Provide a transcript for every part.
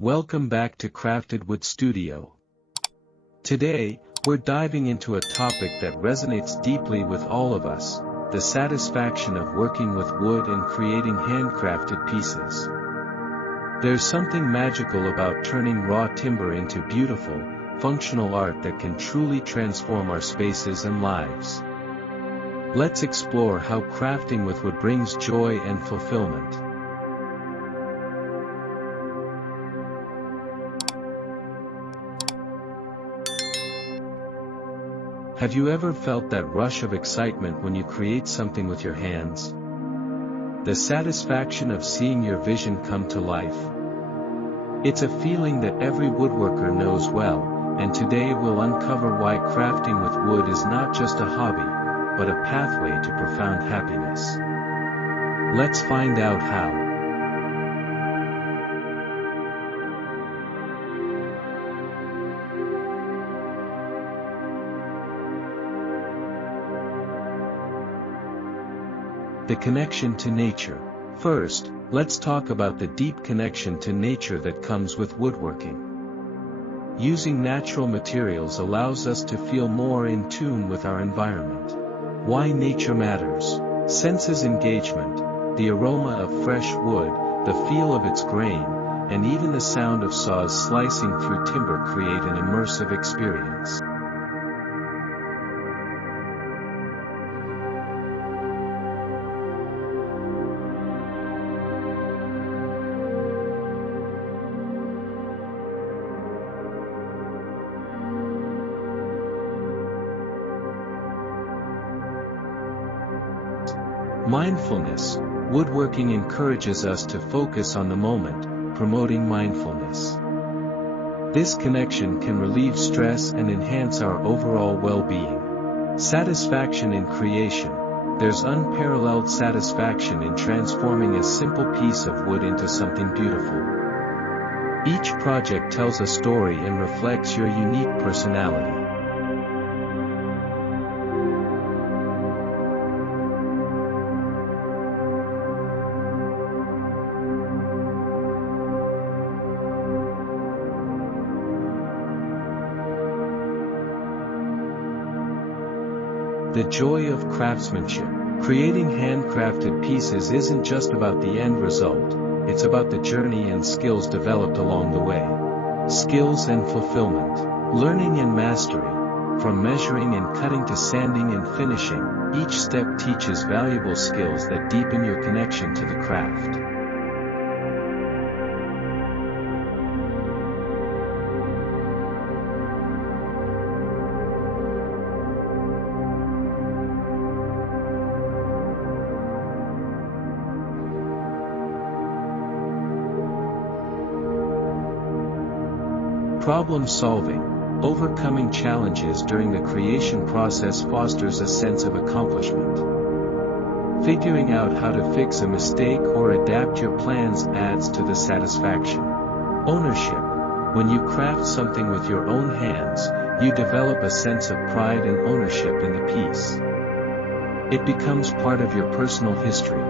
Welcome back to Crafted Wood Studio. Today, we're diving into a topic that resonates deeply with all of us, the satisfaction of working with wood and creating handcrafted pieces. There's something magical about turning raw timber into beautiful, functional art that can truly transform our spaces and lives. Let's explore how crafting with wood brings joy and fulfillment. Have you ever felt that rush of excitement when you create something with your hands? The satisfaction of seeing your vision come to life. It's a feeling that every woodworker knows well, and today we'll uncover why crafting with wood is not just a hobby, but a pathway to profound happiness. Let's find out how. The connection to nature. First, let's talk about the deep connection to nature that comes with woodworking. Using natural materials allows us to feel more in tune with our environment. Why nature matters. Senses engagement, the aroma of fresh wood, the feel of its grain, and even the sound of saws slicing through timber create an immersive experience. Mindfulness. Woodworking encourages us to focus on the moment, promoting mindfulness. This connection can relieve stress and enhance our overall well-being. Satisfaction in creation. There's unparalleled satisfaction in transforming a simple piece of wood into something beautiful. Each project tells a story and reflects your unique personality. The joy of craftsmanship. Creating handcrafted pieces isn't just about the end result, it's about the journey and skills developed along the way. Skills and fulfillment. Learning and mastery. From measuring and cutting to sanding and finishing, each step teaches valuable skills that deepen your connection to the craft. Problem solving. Overcoming challenges during the creation process fosters a sense of accomplishment. Figuring out how to fix a mistake or adapt your plans adds to the satisfaction. Ownership. When you craft something with your own hands, you develop a sense of pride and ownership in the piece. It becomes part of your personal history.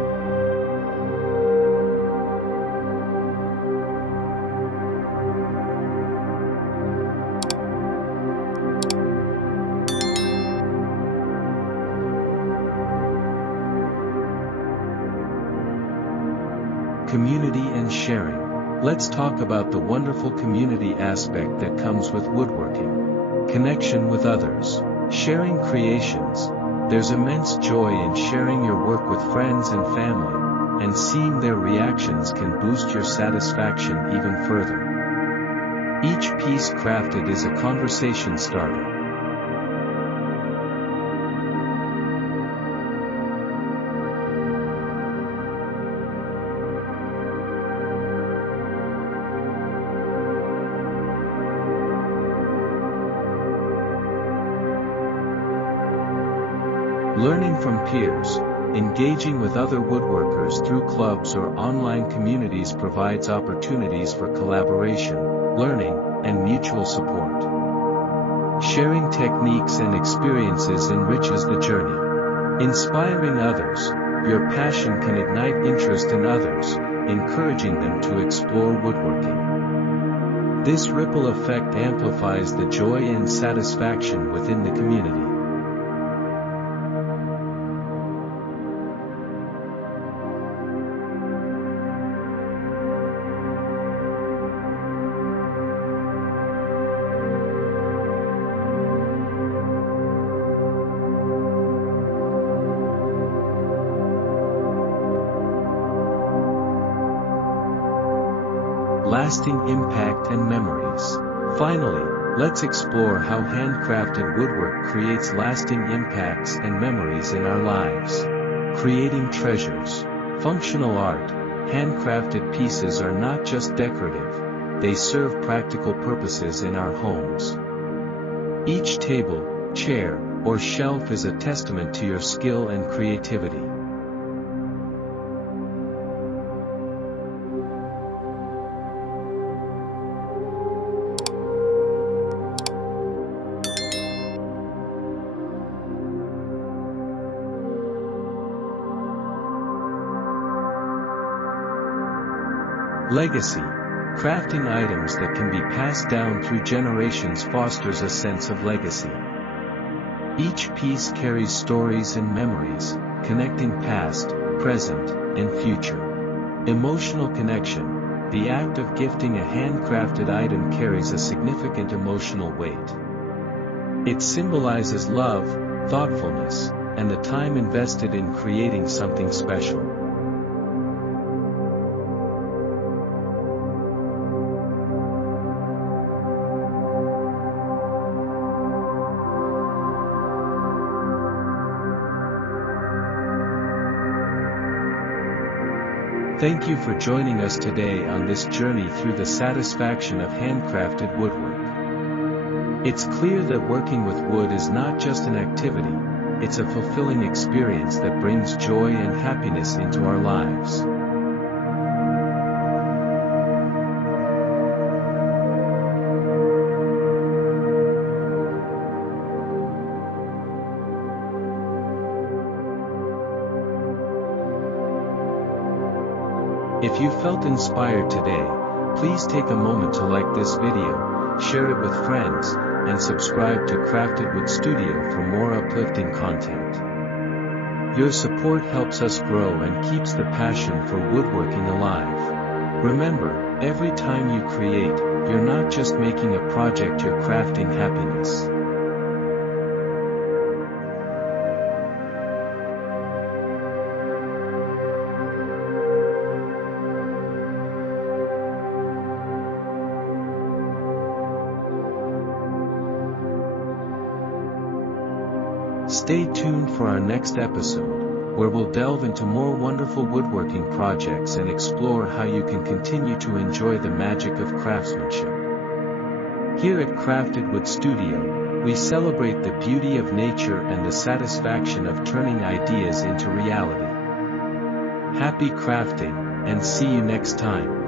Community and sharing. Let's talk about the wonderful community aspect that comes with woodworking. Connection with others. Sharing creations. There's immense joy in sharing your work with friends and family, and seeing their reactions can boost your satisfaction even further. Each piece crafted is a conversation starter. Learning from peers. Engaging with other woodworkers through clubs or online communities provides opportunities for collaboration, learning, and mutual support. Sharing techniques and experiences enriches the journey. Inspiring others. Your passion can ignite interest in others, encouraging them to explore woodworking. This ripple effect amplifies the joy and satisfaction within the community. Lasting impact and memories. Finally, let's explore how handcrafted woodwork creates lasting impacts and memories in our lives. Creating treasures. Functional art. Handcrafted pieces are not just decorative, they serve practical purposes in our homes. Each table, chair, or shelf is a testament to your skill and creativity. Legacy. Crafting items that can be passed down through generations fosters a sense of legacy. Each piece carries stories and memories, connecting past, present, and future. Emotional connection. The act of gifting a handcrafted item carries a significant emotional weight. It symbolizes love, thoughtfulness, and the time invested in creating something special. Thank you for joining us today on this journey through the satisfaction of handcrafted woodwork. It's clear that working with wood is not just an activity, it's a fulfilling experience that brings joy and happiness into our lives. If you felt inspired today, please take a moment to like this video, share it with friends, and subscribe to Crafted Wood Studio for more uplifting content. Your support helps us grow and keeps the passion for woodworking alive. Remember, every time you create, you're not just making a project, you're crafting happiness. Stay tuned for our next episode, where we'll delve into more wonderful woodworking projects and explore how you can continue to enjoy the magic of craftsmanship. Here at Crafted Wood Studio, we celebrate the beauty of nature and the satisfaction of turning ideas into reality. Happy crafting, and see you next time.